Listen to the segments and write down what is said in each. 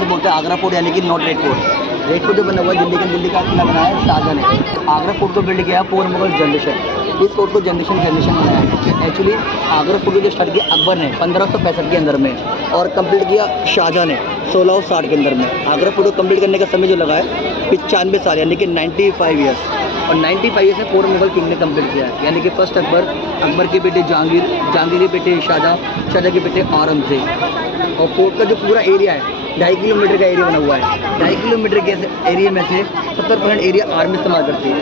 जिसे बोलते हैं आगरा फोर्ट, यानी कि not red fort. Red fort जो बना हुआ है दिल्ली का किला बनाया है शाहजहां ने। आगरा फोर्ट को बिल्ड किया 4 मुगल जनरेशन। इस फोर्ट को जनरेशन बनाया है। एक्चुअली आगरा फोर्ट को जो स्टार्ट किया अकबर ने 1565 के अंदर में, और कंप्लीट किया शाहजहां ने 1660 के अंदर में। आगरा फोर्ट को कंप्लीट करने का समय जो लगा है 95 साल, यानी कि 95 ईयर्स। और 95 ईयर्स में 4 मुगल किंग ने कंप्लीट किया है, यानी कि फर्स्ट अकबर के बेटे जहांगीर के बेटे शाहजहां के बेटे औरंगजेब। और फोर्ट का जो पूरा एरिया है 2.5 किलोमीटर का एरिया बना हुआ है। 2.5 किलोमीटर के एरिया में से 70% एरिया आर्मी इस्तेमाल करती है।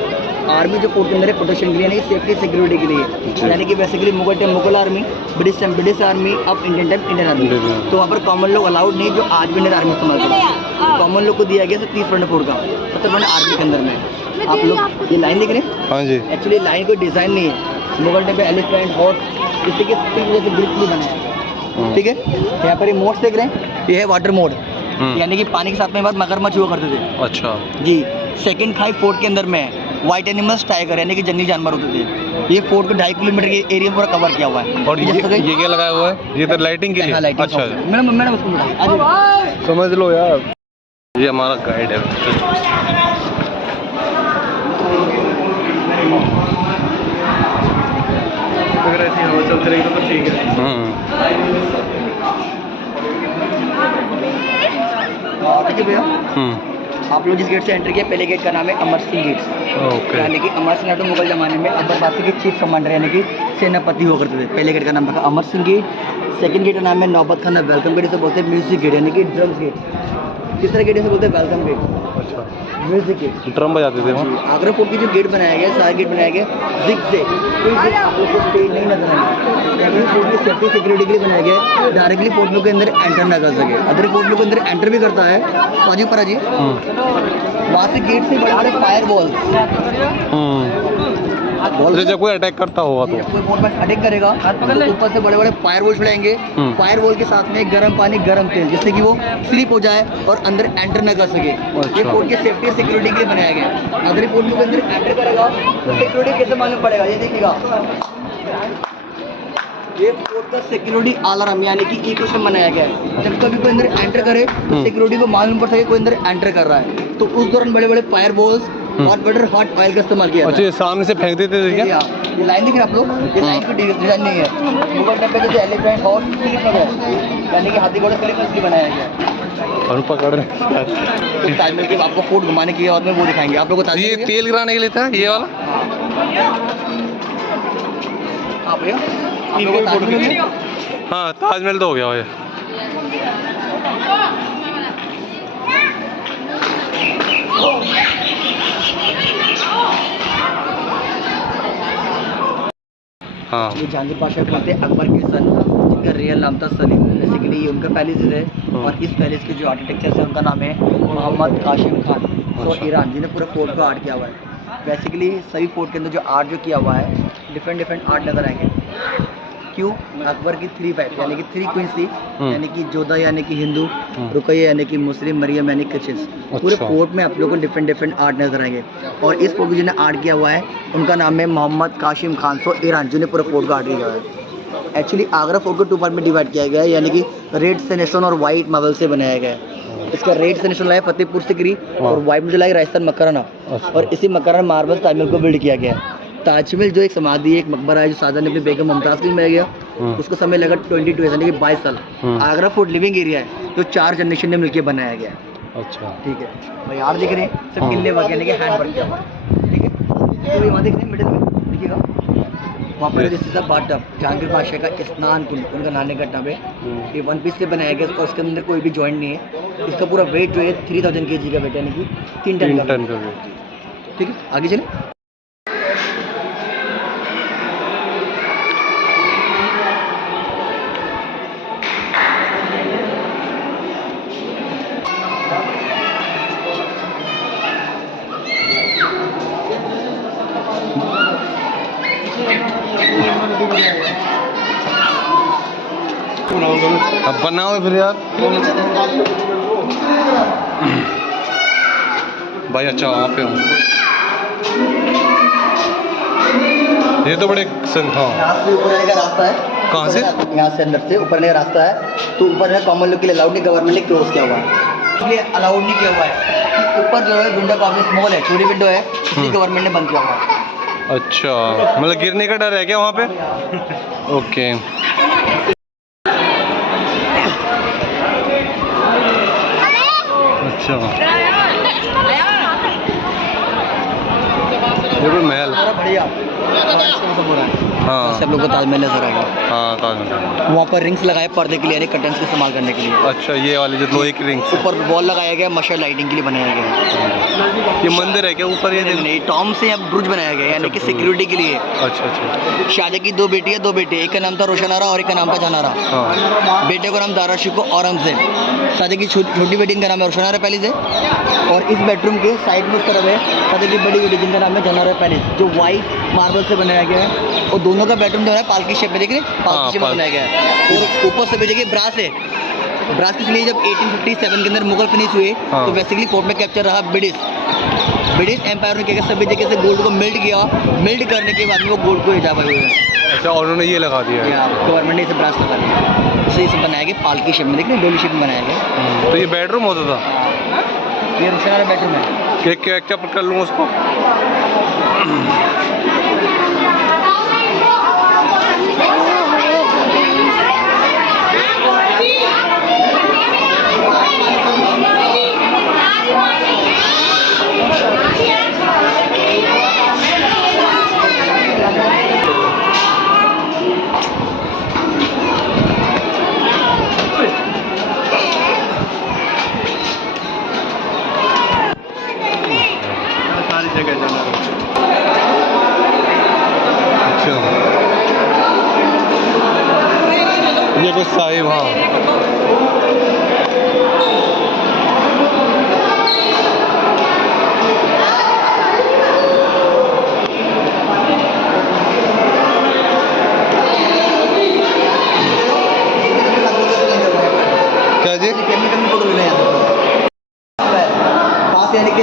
आर्मी जो फोर्ट के अंदर है प्रोटेक्शन के लिए, यानी सेफ्टी सिक्योरिटी के लिए, यानी कि basically Mughal time Mughal army, British army, अब इंडियन टाइम इंडियन आर्मी। तो वहाँ पर कॉमन लोग अलाउड नहीं, जो आज भी इंडियन आर्मी इस्तेमाल करते हैं। कॉमन लोग को दिया गया 30% फोर्ट का, 70% आर्मी के अंदर में। आप लोग ये लाइन देख रहे हैं? हाँ जी। एक्चुअली लाइन कोई डिज़ाइन नहीं है। मुगल टाइम पे एलिफेंट हॉर्स इसी के जैसे ग्रुप नहीं बनाया, ठीक है। यहाँ पर ये मोड्स देख रहे हैं, ये है वाटर मोड, यानी कि पानी के साथ में बाद मगरमच्छ हुआ करते थे। अच्छा जी। सेकंड खाई फोर्ट के अंदर में व्हाइट एनिमल्स टाइगर, यानी कि जंगली जानवर होते थे। ये फोर्ट को 2.5 किलोमीटर के एरिया पूरा कवर किया हुआ है। और ये क्या लगाया हुआ है? ये तो लाइटिंग के लिए। हाँ, लाइटिंग। अच्छा मैडम उसको बताइए, समझ लो यार। ये हमारा गाइड है। अगर ऐसी हवा चलती रही तो ठीक है। ठीक है भैया। आप लोग जिस गेट से एंटर किया पहले गेट का नाम है अमर सिंह गेट, यानी कि अमर सिंह मुगल जमाने में अकबर बादशाह के चीफ कमांडर, यानी कि सेनापति हुआ करते थे। पहले गेट का नाम रखा Amar Singh gate. Second gate का नाम है नौबत खाना वेलकम गेट, इसे बोलते हैं म्यूजिक गेट, यानी कि ड्रम्स गेट। तीसरा गेट इसे बोलते हैं वेलकम गेट। अच्छा, म्यूजिक गेट, ड्रम बजाते थे वहाँ। आगरा फोर्ट की जो गेट बनाया गया, सारे गेट बनाया गया जिग से, कोई आप लोग को स्टेज नहीं नजर आएगा। फोर्ट की सेफ्टी सिक्योरिटी के लिए बनाया गया, डायरेक्टली फोर्ट में के अंदर एंटर ना कर सके। अदर फोर्ट में के अंदर एंटर भी करता है पाजी पर जी, वहाँ से गेट से बड़े बड़े फायर बॉल, जब कोई अटैक करता होगा तो कोई फोर्ट में अटैक करेगा तो ऊपर से बड़े बड़े फायर बॉल छुड़ाएंगे। फायर बॉल के साथ में गर्म पानी गर्म तेल, जिससे कि वो स्लिप हो जाए और अंदर एंटर न कर सके। ये फोर्ट की सेफ्टी सिक्योरिटी के लिए बनाया गया। अगर फोर्ट में अंदर एंटर करेगा तो सिक्योरिटी कैसे मालूम पड़ेगा? ये देखिएगा, ये फोर्ट का सिक्योरिटी अलार्म, यानी कि इक्वेशन बनाया गया है। जब कभी कोई अंदर एंटर करे तो सिक्योरिटी को मालूम पड़ सके कोई अंदर एंटर कर रहा है। तो उस दौरान बड़े बड़े फायर बॉल्स और बटर हॉट ऑयल का इस्तेमाल किया। अच्छा, सामने से फेंक देते थे क्या? ये लाइन दिख रहे हैं आप लोग? ये लाइन की डिजाइन नहीं है। मुगल टाइम पे जैसे एलिफेंट हॉर्स यानी कि हाथी घोड़े के बनाया गया और पकड़ रहे तो टाइम में आपको फोर्ट घुमाने की और में वो दिखाएंगे आप लोगों को। ये तेल गिराने के लिए था ये वाला। आप हाँ, ताजमहल तो हो गया भाई। हाँ, ये जहांगीर बादशाह कहते हैं अकबर के सन, जिनका रियल नाम था सलीम। बेसिकली ये उनका पैलेस है, और इस पैलेस के जो आर्किटेक्चर है उनका नाम है मोहम्मद कासिम खान, तो ईरान, जिन्हें पूरा फोर्ट को आर्ट किया हुआ है। बेसिकली सभी फोर्ट के अंदर जो आर्ट जो किया हुआ है डिफरेंट आर्ट नजर आएंगे। क्यों? अकबर की 3 वाइफ, यानी कि 3 क्वींस थी, यानी कि जोधा यानी कि हिंदू, रुकैया यानी कि मुस्लिम, मरियम यानी क्रिश्चियंस। पूरे फोर्ट में आप लोगों को डिफरेंट आर्ट नजर आएंगे। और इस फोर्ट को जिन्हें आर्ट किया हुआ है उनका नाम है मोहम्मद कासिम खान, तो ईरान, जिन्हें पूरा फोर्ट को आर्ट किया हुआ है। एक्चुअली आगरा फोर्ट को 2 पार्ट में डिवाइड किया गया है, यानी कि रेड सैंडस्टोन और वाइट मार्बल से बनाया गया है। इसका रेड सैंडस्टोन लाया फतेहपुर सिकरी और वाइट में लाया राजस्थान मकराना, और इसी मकराना मार्बल ताजमहल को बिल्ड किया गया है। ताजमहल जो एक समाधि है, एक मकबरा है जो शाहजहां ने अपनी बेगम मुमताज़ के लिए बनाया गया, उसको समय लगा 22 यानी कि 22 साल। आगरा फोर्ट लिविंग एरिया है जो 4 जनरेशन ने मिलकर बनाया गया है। अच्छा, ठीक है भाई। यार दिख रहे हैं सब किले वगैरह, यानी कि हैंड वर्क किया हुआ है, ठीक है। तो वहाँ देख रहे हैं मिडिल में, देखिएगा वहाँ पर जैसे बाटअप जहांगीर बादशाह का स्नान कुंड, उनका नहाने का टब है। ये 1 पीस से बनाया गया और उसके अंदर कोई भी जॉइंट नहीं है। इसका पूरा वेट जो है 3000 kg का वेट, यानी कि 3 टन का वेट, ठीक है। आगे चले। अब बनाओ फिर यार भाई। अच्छा वहाँ पे हूँ, ये तो बड़े हाँ। यहाँ से ऊपर आने का रास्ता है। कहाँ से? यहाँ से अंदर से ऊपर आने का रास्ता है। तो ऊपर है कॉमन लोग के लिए अलाउड नहीं, गवर्नमेंट ने क्लोज किया हुआ है। इसलिए अलाउड नहीं किया हुआ है कि ऊपर जो है विंडो काफी स्मॉल है, छोटी विंडो है, इसलिए गवर्नमेंट ने बंद किया हुआ है। अच्छा, मतलब गिरने का डर है क्या वहाँ पे? ओके। अच्छा, ये कोई महल? बढ़िया। हाँ, सब लोग को ताजमहल नजर आएगा। हाँ ताजमहल। वहाँ पर रिंग्स लगाए पर्दे के लिए, यानी कर्टन्स का इस्तेमाल करने के लिए। अच्छा, ये वाले जो लोहे की रिंग्स। ऊपर वॉल लगाया गया, मशहूर लाइटिंग के लिए बनाया गया है। ये मंदिर है क्या ऊपर? ये नहीं, टॉम से अब ब्रुज बनाया गया है, यानी कि सिक्योरिटी के लिए। अच्छा अच्छा। शादी की 2 बेटी है, 2 बेटे, एक का नाम था रोशन आरा और एक का नाम था जहानारा। हाँ, बेटे का नाम दारा शिको औरंगजेब। शादी की छोटी बेटी का नाम है रोशन आरा पैलेस है, और इस बेडरूम के साइड में उस तरफ है शादी की बड़ी बेटी जिनका नाम है जहानारा पैलेस, जो वाइट मार्बल से बनाया गया है। और दोनों का बेडरूम जो है पालकी शेप में, देख रहे हैं, पालकी शेप में बनाया गया है। और ऊपर से भी देखिए ब्रास है। ब्रास इसलिए जब 1857 के अंदर मुगल फिनिश हुए तो बेसिकली कोर्ट में कैप्चर रहा ब्रिटिश एम्पायर ने क्या किया, सभी जगह से गोल्ड को मेल्ट किया। मेल्ट करने के बाद में वो गोल्ड को हिजा पाए हुए हैं। अच्छा, और उन्होंने ये लगा दिया है? गवर्नमेंट ने इसे ब्रास लगा दिया, इसे इसे बनाया गया पालकी शेप में, देख रहे हैं, डोली शेप में बनाया गया। तो ये बेडरूम होता था? ये रोशन आरा बेडरूम है। क्या क्या कर लूँ उसको? सारी जगह जाना। अच्छा, ये कुछ साहिब, हाँ। क्या जी? यानी कि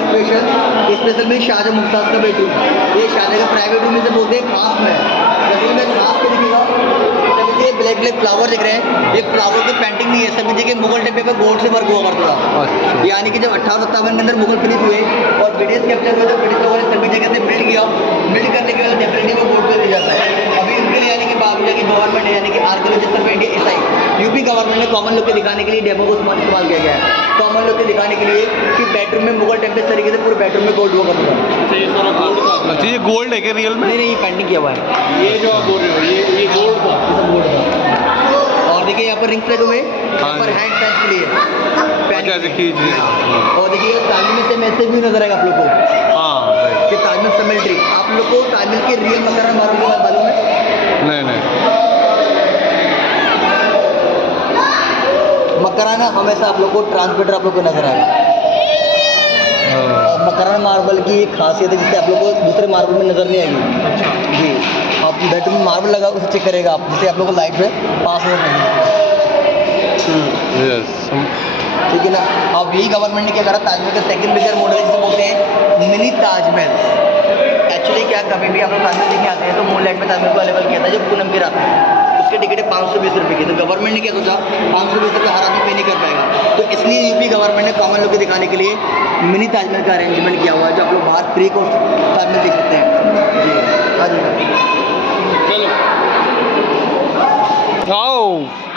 स्पेशल में शाहजहां मुमताज़ का बेडरूम, ये शाहजहां का प्राइवेट रूम इसे बोलते हैं खास में। जैसे मैं खास के दिखेगा, ये ब्लैक ब्लैक फ्लावर दिख रहे हैं, ये फ्लावर की पेंटिंग नहीं है, सभी जगह मुगल टाइम पे गोल्ड से वर्क हुआ करता था। अच्छा। यानी कि जब 1857 के अंदर मुगल फिनिश हुए और ब्रिटिश कैप्चर हुए तो ब्रिटिश लोगों ने सभी जगह से बिल्ड किया। बिल्ड करने के बाद डेफिनेटली वो गोल्ड पे दिया जाता है। अभी इनके लिए यानी कि बाबूजा की गवर्नमेंट यानी कि archaeologist of India SI UP government ने कॉमन लोग के दिखाने के लिए डेमो को इस्तेमाल किया गया है। कॉमन लोग के दिखाने के लिए कि बेडरूम में मुगल टेम्पल तरीके से पूरे बेडरूम में गोल्ड हुआ करता था। अच्छा, ये सारा गोल्ड था? अच्छा, ये गोल्ड है क्या रियल में? नहीं, ये पेंटिंग किया हुआ है। ये जो आप बोल रहे हो ये गोल्ड था? गोल्ड था। और देखिए यहाँ पर रिंग्स लगे हुए, यहाँ पर हैंड पैच के लिए। अच्छा, देखिए। और देखिए ताजमहल से मैसेज भी नजर आएगा आप लोग को। हाँ, कि ताजमहल समेल ट्रिक आप लोग को ताजमहल के रियल मकबरा मालूम के बाद मालूम है? नहीं। मकराना हमेशा आप लोग को ट्रांसमीटर आप लोग को नजर आएगा। मकराना मार्बल की एक खासियत है जिससे आप लोग को दूसरे मार्बल में नजर नहीं आएगी। अच्छा जी, आप बेडरूम में मार्बल लगा उसे चेक करेगा आप, जिससे आप लोग को लाइट में पास हो ठीक है ना। अब यही गवर्नमेंट ने क्या करा, ताजमहल का सेकंड बिगर मॉडल जिसे बोलते हैं मिनी ताजमहल। एक्चुअली क्या, कभी भी आप लोग ताजमहल देखने आते हैं तो मून लाइट में ताजमहल को अवेलेबल किया था जब पूनम की रात में, उसकी टिकट है 520 रुपये की। तो गवर्नमेंट ने क्या सोचा, 520 रुपये हर आदमी पे नहीं कर पाएगा, तो इसलिए यूपी गवर्नमेंट ने कॉमन लोग को दिखाने के लिए मिनी ताजमहल का अरेंजमेंट किया हुआ है, जो आप लोग बाहर फ्री कॉस्ट ताजमहल देख सकते हैं। जी हाँ जी, आओ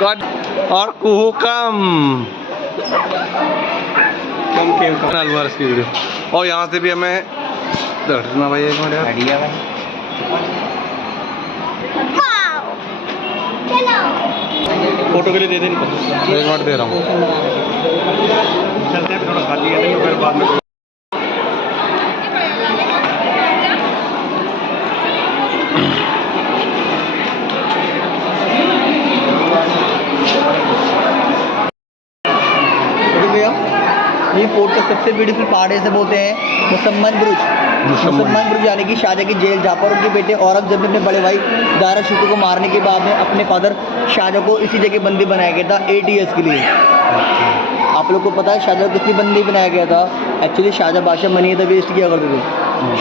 कट और कुहू कम अलवार की वीडियो। और यहाँ से भी हमें दर्शना भाई, एक मिनट यार, फोटो के लिए दे दें इनको, 1 मिनट दे रहा हूँ। चलते हैं थोड़ा खाली है तो फिर बाद में। ये फोर्ट का सबसे ब्यूटीफुल पार्ट है, इसे बोलते हैं मुसम्मन ब्रुज। मुसम्मन ब्रुज यानी कि शाहजहां की जेल, जहाँ पर उनके बेटे औरंगजेब ने अपने बड़े भाई दारा शिको को मारने के बाद में अपने फादर शाहजहां को इसी जगह बंदी बनाया गया था 8 ईयर्स के लिए। आप लोग को पता है शाहजहां को कितनी बंदी बनाया गया था? एक्चुअली शाहजहां बादशाह मनी द वेस्ट किया करते थे।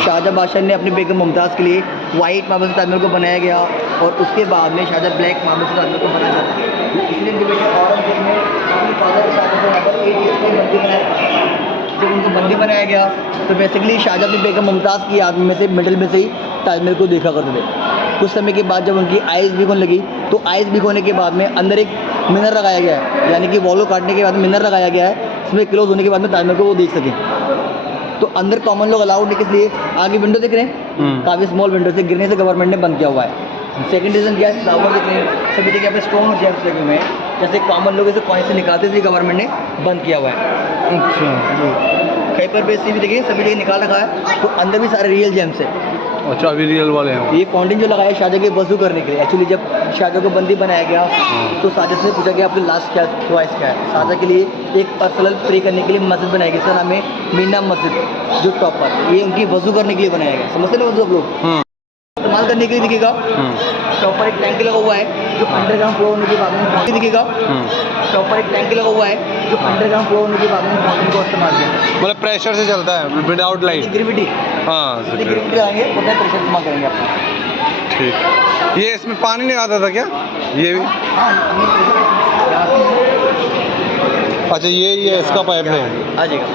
शाहजहां बादशाह ने अपनी बेगम मुमताज़ के लिए वाइट मार्बल से ताजमहल को बनाया गया, और उसके बाद में शाहजहां ब्लैक मार्बल से ताजमहल को बनाया जाता है। इसलिए औरंगजेब ने फादर शाहजहां को यहाँ पर 8 years में बंदी बनाया। जब उनको बंदी बनाया गया तो बेसिकली शाहजहां की बेगम मुमताज़ की आदमी में से मिडिल में से ही ताजमहल को देखा करते थे। कुछ समय के बाद जब उनकी आइज़ वीक होने लगी तो आइज़ वीक होने के बाद में अंदर एक मिनर लगाया गया है, यानी कि वॉल को काटने के बाद में मिनर लगाया गया है, इसमें क्लोज होने के बाद में ताजमहल को वो देख सकें। तो अंदर कॉमन लोग अलाउड नहीं, किस लिए? आगे विंडो दिख रहे हैं, काफ़ी स्मॉल विंडो से गिरने से गवर्नमेंट ने बंद किया हुआ है। सेकंड रीज़न क्या है? फ्लावर दिख रहे हैं, सभी जगह पे स्टोन और जेम्स लगे हुए हैं, जैसे कॉमन लोग इसे कॉइन से निकालते थे, गवर्नमेंट ने बंद किया हुआ है। अच्छा कहीं पर बेसी भी देखिए सभी जगह निकाल रखा है, तो अंदर भी सारे रियल जेम्स है। अच्छा, अभी रियल वाले हैं। ये फाउंटेन जो लगाया शाहजहां के वजू करने के लिए। एक्चुअली जब शाहजहां को बंदी बनाया गया तो शाहजहां से पूछा गया आपकी लास्ट क्या ख्वाहिश क्या है। शाहजहां के लिए एक पर्सनल प्रे करने के लिए मस्जिद बनाई गई, इसका नाम है मीना मस्जिद, जो टॉप पर, ये उनकी वजू करने के लिए बनाया गया। समझते ना वजू आप लोग इस्तेमाल करने के लिए दिखेगा। टॉप पर एक टैंक लगा हुआ है जो अंडरग्राउंड फ्लो होने के बाद में दिखेगा। टॉप पर एक टैंक लगा हुआ है जो अंडरग्राउंड फ्लो होने के बाद में फाउंटेन को इस्तेमाल किया, मतलब प्रेशर से चलता है विदाउट लाइट। ग्रेविटी, हाँ ग्रेविटी लगाएंगे उतना प्रेशर इस्तेमाल करेंगे आप। ठीक। ये इसमें पानी नहीं आता था क्या? ये भी? अच्छा, ये इसका पाइप है। आ जाएगा।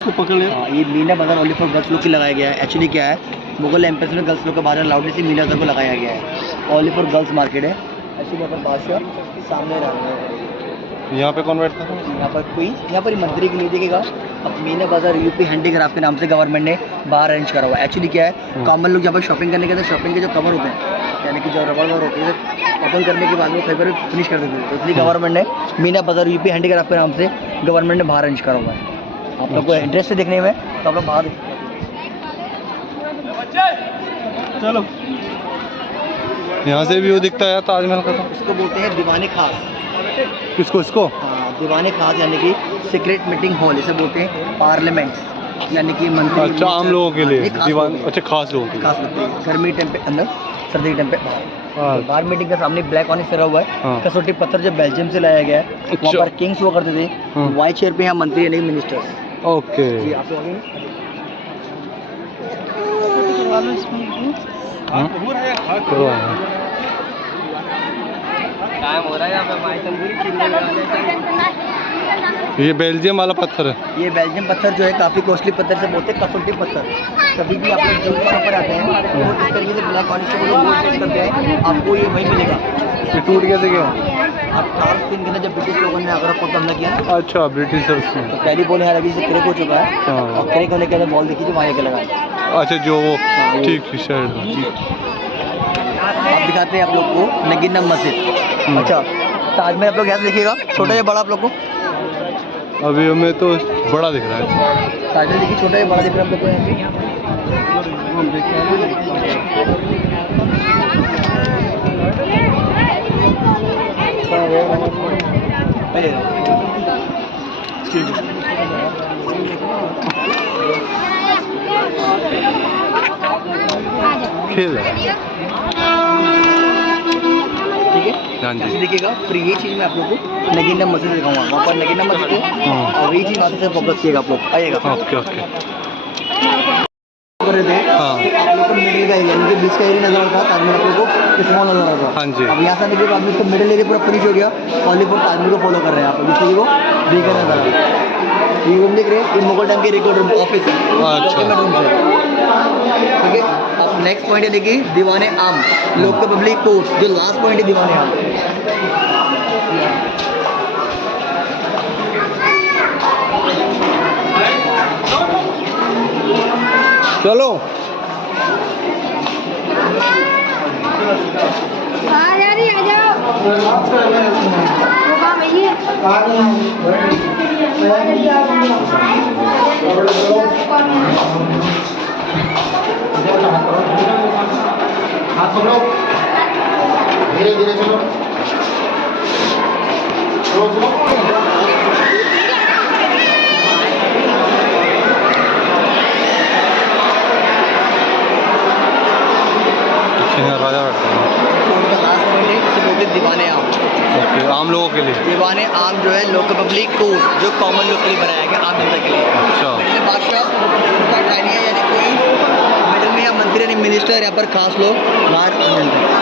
पकड़ लिया। ये मीना बाजार ओनली फॉर गर्ल्स लोग की लगाया गया है। एक्चुअली क्या है, मुगल एम्पायर में गर्ल्स लोग का बाजार अलाउड नहीं, मीना बाजार को लगाया गया है। ओनली फॉर गर्ल्स मार्केट है। एक्चुअली यहाँ पर बादशाह सामने रहा है। यहाँ पे कौन बैठता है? यहाँ पर कोई, यहाँ पर मंत्री के लिए देखेगा। अब मीना बाजार यूपी हैंडीक्राफ्ट के नाम से गवर्नमेंट ने बाहर अरेंज करा हुआ है। एक्चुअली क्या है, कॉमन लोग जहाँ पर शॉपिंग करने के लिए शॉपिंग के जो कवर होते हैं, यानी कि जो रबड़ होते हैं, ओपन करने के बाद में कई बार फिनिश कर देते हैं, तो इसलिए गवर्नमेंट ने मीना बाजार यूपी हैंडीक्राफ्ट के नाम से गवर्नमेंट ने बाहर अरेंज करा हुआ है। आप लोग को इंटरेस्ट है देखने में तो आप लोग बाहर चलो। यहाँ से व्यू दिखता है ताजमहल का। तो इसको बोलते हैं दीवाने खास। किसको? इसको? हाँ, दीवाने खास यानी कि सीक्रेट मीटिंग हॉल, इसे बोलते हैं पार्लियामेंट, यानी कि मंत्री। अच्छा, आम लोगों के लिए दीवान। लोग अच्छा, खास लोगों के लिए। खास लगते हैं, गर्मी टाइम पे अंदर, सर्दी टाइम पे बाहर। बाहर मीटिंग के सामने ब्लैक ऑनिक्स लगा हुआ है, कसौटी पत्थर जो बेल्जियम से लाया गया है। वहाँ पर किंग्स हुआ करते थे, वाइट चेयर पे यहाँ मंत्री यानी मिनिस्टर्स। ओके। जी आप लोग ये बेल्जियम वाला पत्थर है। ये बेल्जियम पत्थर जो है काफ़ी कॉस्टली पत्थर से बोलते हैं, कसौटी पत्थर। कभी भी आप लोग जो शॉप पर आते हैं वो इस तरीके से ब्लैक ऑनिक्स को लोग यूज करते हैं, आपको ये वही मिलेगा। ये टूट कैसे गया? अब 1803 के अंदर जब ब्रिटिश लोगों ने आगरा फोर्ट हमला किया, अच्छा, ब्रिटिशर्स ने। तो पहली बॉल यहाँ लगी से क्रैक हो चुका है, और क्रैक होने के बाद बॉल देखी जो वहाँ के लगा। अच्छा, जो वो ठीक शायद। आप दिखाते हैं आप लोग को नगीना मस्जिद। अच्छा, ताजमहल आप लोग यहाँ से देखिएगा, छोटा या बड़ा आप लोग को? अभी हमें तो बड़ा दिख रहा है। ताजमहल देखिए, छोटा या बड़ा दिख रहा है आप लोग को? खेल है। ठीक है, हाँ जी। देखिएगा। फिर ये चीज़ मैं आप लोग को नगीना मस्जिद दिखाऊंगा, वहाँ पर नगीना मस्जिद है, और ये चीज़ वहाँ से फोकस किएगा आप लोग, आइएगा। Okay okay. कर रहे थे आप लोग को मिडिल का एरिया, उनके बीच का एरिया नजर आता था, ताजमहल आप लोग को स्मॉल नजर आता था। हाँ जी। अब यहाँ से आने के बाद में इसका मिडिल एरिया पूरा फिनिश हो गया, ओनली फॉर ताजमहल को फॉलो कर रहे हैं आप लोग, जिससे वो देख रहे हैं। ये रूम देख रहे हैं, ये मुगल टाइम के रिकॉर्ड रूम ऑफिस है, डॉक्यूमेंट रूम है। ठीक है, अब नेक्स्ट पॉइंट है देखिए दीवाने आम, लोक पब्लिक कोर्ट, जो लास्ट पॉइंट है दीवाने आम। चलो। आ हाथ पकड़ो, धीरे धीरे चलो। राजा दीवाने आम। ओके, आम लोगों के लिए दीवाने आम जो है लोक पब्लिक कोर्ट, जो कॉमन लोग के लिए बनाया गया, आम जनता के लिए। अच्छा। बादशाह यानी कोई मिडिल में या मंत्री यानी मिनिस्टर यहाँ पर खास लोग बाहर मिलते हैं।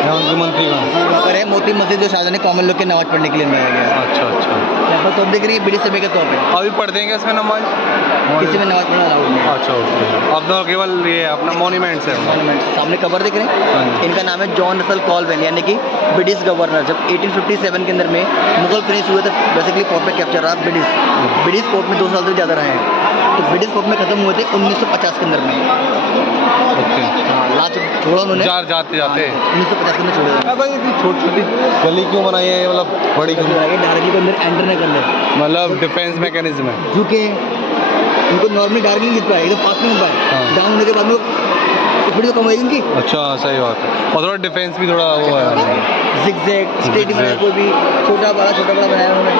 यहाँ उनके मंत्री का। यहाँ पर है मोती मस्जिद जो शाहजहां ने कॉमन लोग के नमाज पढ़ने के लिए बनाया गया है। अच्छा अच्छा। यहाँ पर तो दिख रही है बड़ी सभा के तौर पे अभी पढ़ देंगे इसमें नमाज? किसी में नमाज पढ़ना अलाउड नहीं है। अच्छा ओके। अब तो केवल ये अपना मॉन्यूमेंट्स है। मॉन्यूमेंट सामने कबर दिख रहे हाँ हैं, जी। इनका नाम है जॉन रसल कॉलवेल यानी कि ब्रिटिश गवर्नर। जब 1857 के अंदर में मुगल फिनिश हुए तो बेसिकली फोर्ट में कैप्चर रहा ब्रिटिश फोर्ट में 2 साल से ज़्यादा रहे हैं। तो ब्रिटिश फोर्ट में खत्म हुए थे 1950 के अंदर में। ओके। हाँ लास्ट छोड़ा उन्होंने जाते जाते 1950 के अंदर छोड़े थे। भाई इतनी छोटी छोटी गली क्यों बनाई है, मतलब बड़ी क्यों? डायरेक्टली के अंदर एंटर नहीं कर ले, मतलब डिफेंस मैकेनिज्म है। क्योंकि उनको नॉर्मली डायरेक्ट नहीं गिर पाए, एकदम फास्ट नहीं हो पाए। हाँ। डाउन होने के बाद में स्पीड तो कम होगी उनकी। अच्छा सही बात है। और थोड़ा डिफेंस भी थोड़ा वो है। जिगजैग स्ट्रेट बनाया, Zigzag। कोई भी छोटा बड़ा बनाया उन्होंने।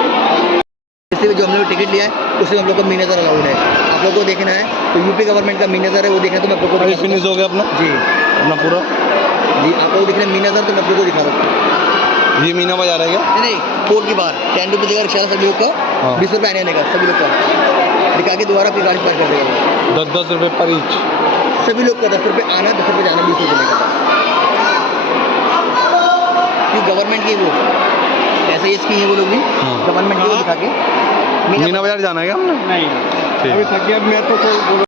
इससे भी जो हम लोग टिकट लिया है उसमें हम लोग को मीनेजर अलाउड है। आप लोग को देखना है तो यूपी गवर्नमेंट का मीनेजर है वो देखना है तो मैं आप लोग को अभी दिखा सकता फिनिश हो गया अपना हूँ। जी अपना पूरा। जी आप लोग देखना है मीनेजर तो मैं आप लोग को दिखा सकता हूँ। ये मीना बाजार है क्या? नहीं कोर्ट के बाहर 10 रुपये देगा रिक्शा सभी लोग का, हाँ। 20 रुपये आने का सभी लोग का दिखा के दोबारा अपनी गाड़ी पार कर देगा। 10 रुपये पर ईच। सभी लोग का 10 रुपये आना 10 रुपये जाना 20 रुपये लेगा। क्योंकि गवर्नमेंट की वो ऐसे ही इसकी है वो लोग भी हाँ। गवर्नमेंट की वो दिखा के मीना बाजार जाना है क्या हमने? नहीं ठीक। अभी थक गया मैं तो